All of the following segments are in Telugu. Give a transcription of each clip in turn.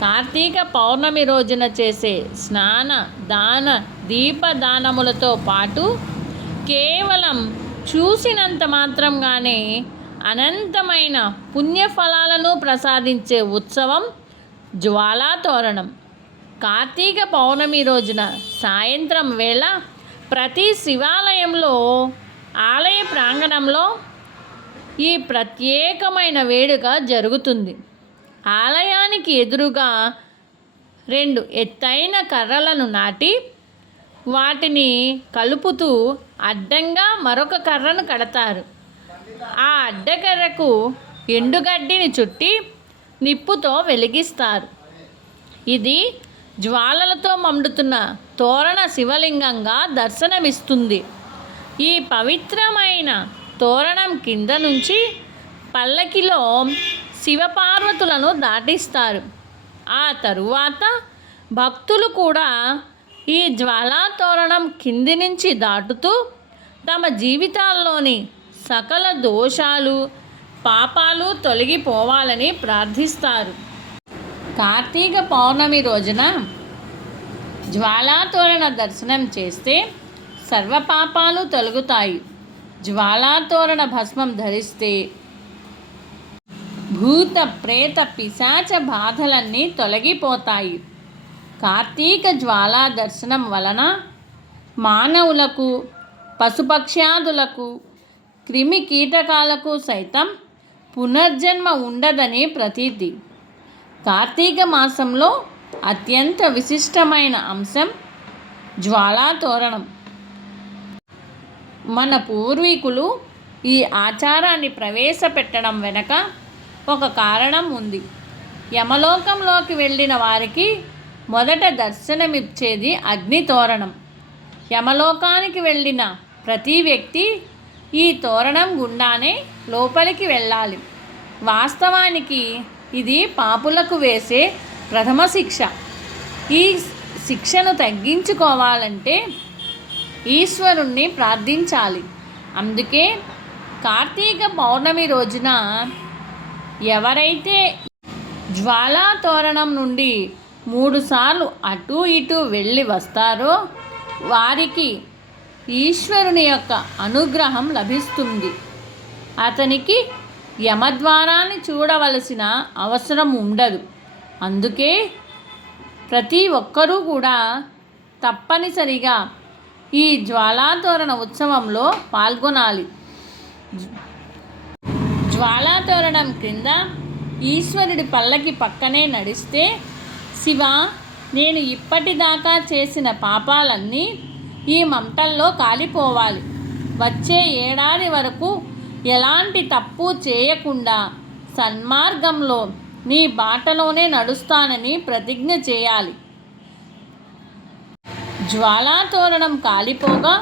కార్తీక పౌర్ణమి రోజున చేసే స్నాన దాన దీపదానములతో పాటు కేవలం చూసినంత మాత్రంగానే అనంతమైన పుణ్యఫలాలను ప్రసాదించే ఉత్సవం జ్వాలా తోరణం కార్తీక పౌర్ణమి రోజున సాయంత్రం వేళ ప్రతి శివాలయంలో ఆలయ ప్రాంగణంలో ఈ ప్రత్యేకమైన వేడుక జరుగుతుంది. ఆలయానికి ఎదురుగా రెండు ఎత్తైన కర్రలను నాటి వాటిని కలుపుతూ అడ్డంగా మరొక కర్రను కడతారు. ఆ అడ్డకర్రకు ఎండుగడ్డిని చుట్టి నిప్పుతో వెలిగిస్తారు. ఇది జ్వాలలతో మండుతున్న తోరణ శివలింగంగా దర్శనమిస్తుంది. ఈ పవిత్రమైన తోరణం కింద నుంచి పల్లకిలో శివపార్వతులను దాటిస్తారు. ఆ తరువాత భక్తులు కూడా ఈ జ్వాలాతోరణం కింది నుంచి దాటుతూ తమ జీవితాల్లోని సకల దోషాలు పాపాలు తొలగిపోవాలని ప్రార్థిస్తారు. కార్తీక పౌర్ణమి రోజున జ్వాలాతోరణ దర్శనం చేస్తే సర్వపాపాలు తొలగుతాయి. జ్వాలాతోరణ భస్మం ధరిస్తే భూత ప్రేత పిశాచ బాధలన్నీ తొలగిపోతాయి. కార్తీక జ్వాలా దర్శనం వలన మానవులకు పశుపక్ష్యాదులకు క్రిమి కీటకాలకు సైతం పునర్జన్మ ఉండదని ప్రతీతి. కార్తీక మాసంలో అత్యంత విశిష్టమైన అంశం జ్వాలా తోరణం. మన పూర్వీకులు ఈ ఆచారాన్ని ప్రవేశపెట్టడం వెనక ఒక కారణం ఉంది. యమలోకంలోకి వెళ్ళిన వారికి మొదట దర్శనమిచ్చేది అగ్ని తోరణం. యమలోకానికి వెళ్ళిన ప్రతి వ్యక్తి ఈ తోరణం గుండానే లోపలికి వెళ్ళాలి. వాస్తవానికి ఇది పాపులకు వేసే ప్రథమ శిక్ష. ఈ శిక్షను తగ్గించుకోవాలంటే ఈశ్వరుణ్ణి ప్రార్థించాలి. అందుకే కార్తీక పౌర్ణమి రోజున ఎవరైతే జ్వాలా తోరణం నుండి మూడుసార్లు అటు ఇటు వెళ్ళి వస్తారో వారికి ఈశ్వరుని యొక్క అనుగ్రహం లభిస్తుంది. అతనికి యమద్వారాన్ని చూడవలసిన అవసరం ఉండదు. అందుకే ప్రతి ఒక్కరూ కూడా తప్పనిసరిగా ఈ జ్వాలాతోరణ ఉత్సవంలో పాల్గొనాలి. జ్వాలాతోరణం క్రింద ఈశ్వరుడి పల్లకి పక్కనే నడిస్తే శివ నేను ఇప్పటిదాకా చేసిన పాపాలన్నీ ఈ మంటల్లో కాలిపోవాలి. వచ్చే ఏడాది వరకు ఎలాంటి తప్పు చేయకుండా సన్మార్గంలో నీ బాటలోనే నడుస్తానని ప్రతిజ్ఞ చేయాలి. జ్వాలాతోరణం కాలిపోగా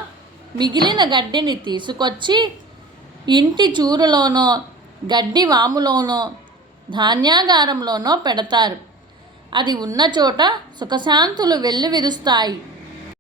మిగిలిన గడ్డిని తీసుకొచ్చి ఇంటి చూరులోనో గడ్డి వాములోనో ధాన్యాగారంలోనో పెడతారు. అది ఉన్న చోట సుఖశాంతులు వెల్లువిరుస్తాయి.